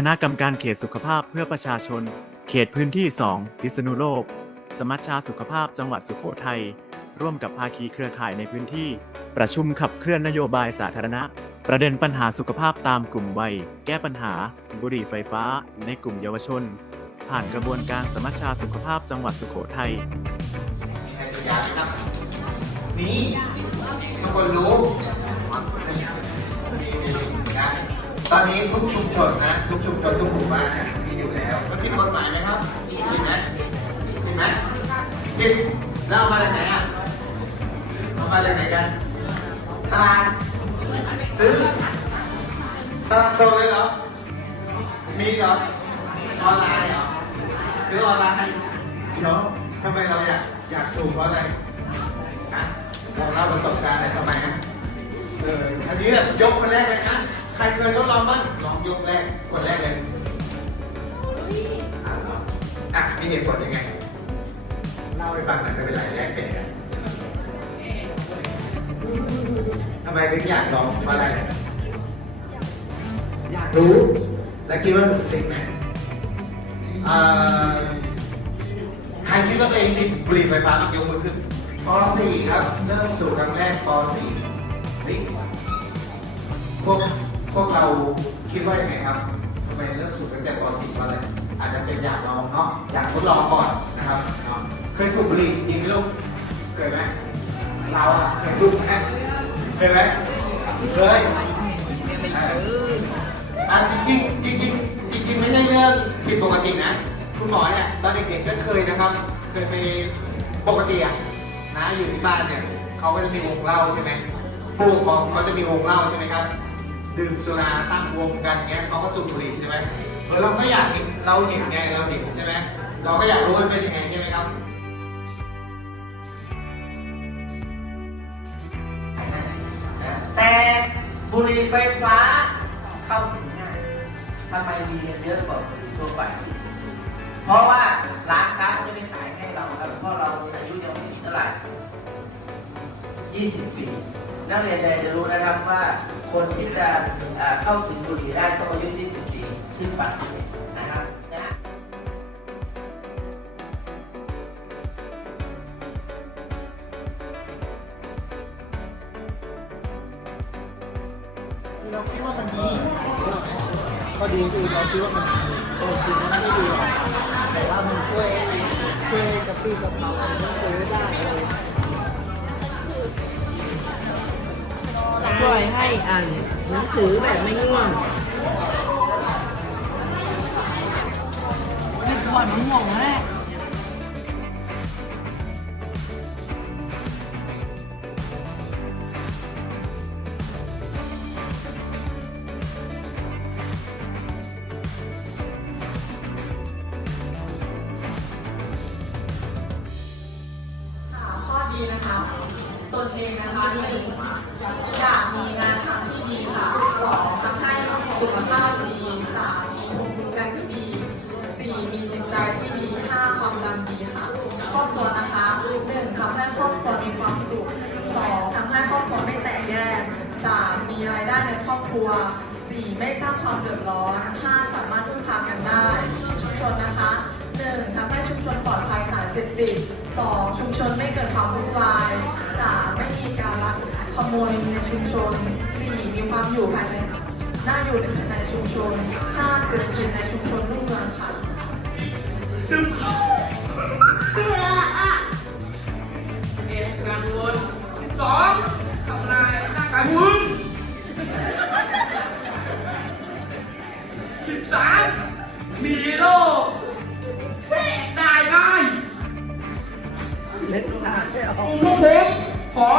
คณะกรรมการเขตสุขภาพเพื่อประชาชน เขตพื้นที่ 2 พิษณุโลก สมัชชาสุขภาพจังหวัดสุโขทัย ร่วมกับภาคีเครือข่ายในพื้นที่ ประชุมขับเคลื่อนนโยบายสาธารณะ ประเด็นปัญหาสุขภาพตามกลุ่มวัย แก้ปัญหา บุหรี่ไฟฟ้า ในกลุ่มเยาวชน ผ่านกระบวนการสมัชชาสุขภาพจังหวัดสุโขทัยมีใครตัวอย่ทุกคนรู้ ทุกชุมชนนะทุกชุมชนทุกหมู่บ้านเนี่ยมีอยู่แล้วก็ผิดกฎหมายไหมครับผิดไหมผิดไหมผิดแล้วเอามาจากไหนอะเอามาจากไหนกันตลาดซื้อตลาดโตเลยเหรอมีเหรอออนไลน์เหรอซื้อออนไลน์เดี๋ยวทำไมเราอยากอยากสูงเพราะอะไรอะลองเล่าประสบการณ์หน่อยทำไมฮะเอออันนี้แบบยกคนแรกเลยนะ ใครเคยทดลองบ้างลองยกแรกคนแรกเลยอะเหรออะมีเหตุผลยังไง เล่าให้ฟังหน่อยไม่เป็นไรแรกเป็นทำไมถึงอยากลองเพราะอะไร อยากรู้ แล้วคิดว่าหนูติดไหมเอ่อใครคิดว่าตัวเองติดบุหรี่ไฟฟ้าบ้างยกมือขึ้นป .4 ครับเริ่มสูบครั้งแรกป .4 นี่พวก พวกเราคิดว่ายังไงครับทำไมเริ่มสูบตั้งแต่ป .4 เพราะอะไรอาจจะเป็นอยากลองเนาะอยากทดลองก่อนนะครับเนาะเคยสูบบุหรี่จริงไหมลูกเคยไหมเราอะเคยสูบไหมเคยไหมเคยอะจริงจริงจริงไม่ใช่เรื่องผิดปกตินะ คุณหมอเนี่ยตอนเด็กๆก็เคยนะครับ เคยไปปกติอะนะอยู่ที่บ้านเนี่ยเขาก็จะมีวงเล่าใช่ไหมผู้ปกครองเขาจะมีวงเล่าใช่ไหมครับ ดื่มสุราตั้งวงกันเงี้ยเขาก็สูบบุหรี่ใช่ไหมเออเราก็อยากเห็นเราเห็นไงเราเห็นใช่ไหมเราก็อยากรู้ว่ามันเป็นยังไงใช่ไหมครับแต่บุหรี่ไฟฟ้าเข้าถึงง่ายทำไมมีกันเยอะกว่าบุหรี่ทั่วไป เพราะว่าร้านค้าเขาจะไม่ขายให้เราครับเพราะเราอายุยังไม่ถึงเท่าไหร่20 ปี นักเรียนใดจะรู้นะครับว่าคนที่จะเข้าถึงบุหรี่ได้ต้องอายุ 20 ปีขึ้นไปนะครับเราคิดว่ามันดีก็ดีคือเราคิดว่ามันดีเออจริงมันไม่ดีหรอกแต่ว่ามันช่วยช่วยกระปี้กระเป๋า ให้อ่านหนังสือแบบไม่ง่วงไม่ปวดมันง่วงนะค่ะข้อดีนะคะ ตนเองนะคะหนึ่ง ครอบครัวสี่ไม่สร้างความเดือดร้อนห้าสามารถพึ่งพากันได้ชุมชนนะคะหนึ่งทำให้ชุมชนปลอดภัยสารเสพติดสองชุมชนไม่เกิดความวุ่นวายสามไม่มีการลักขโมยในชุมชนสี่มีความอยู่ภายในน่าอยู่ในชุมชนห้าเศรษฐกิจในชุมชนรุ่งเรืองค่ะเอ็ดกังวล มีโรคแพร่ได้ง่ายเล็กขาดไม่ออกกลุ่มพวกผมขอ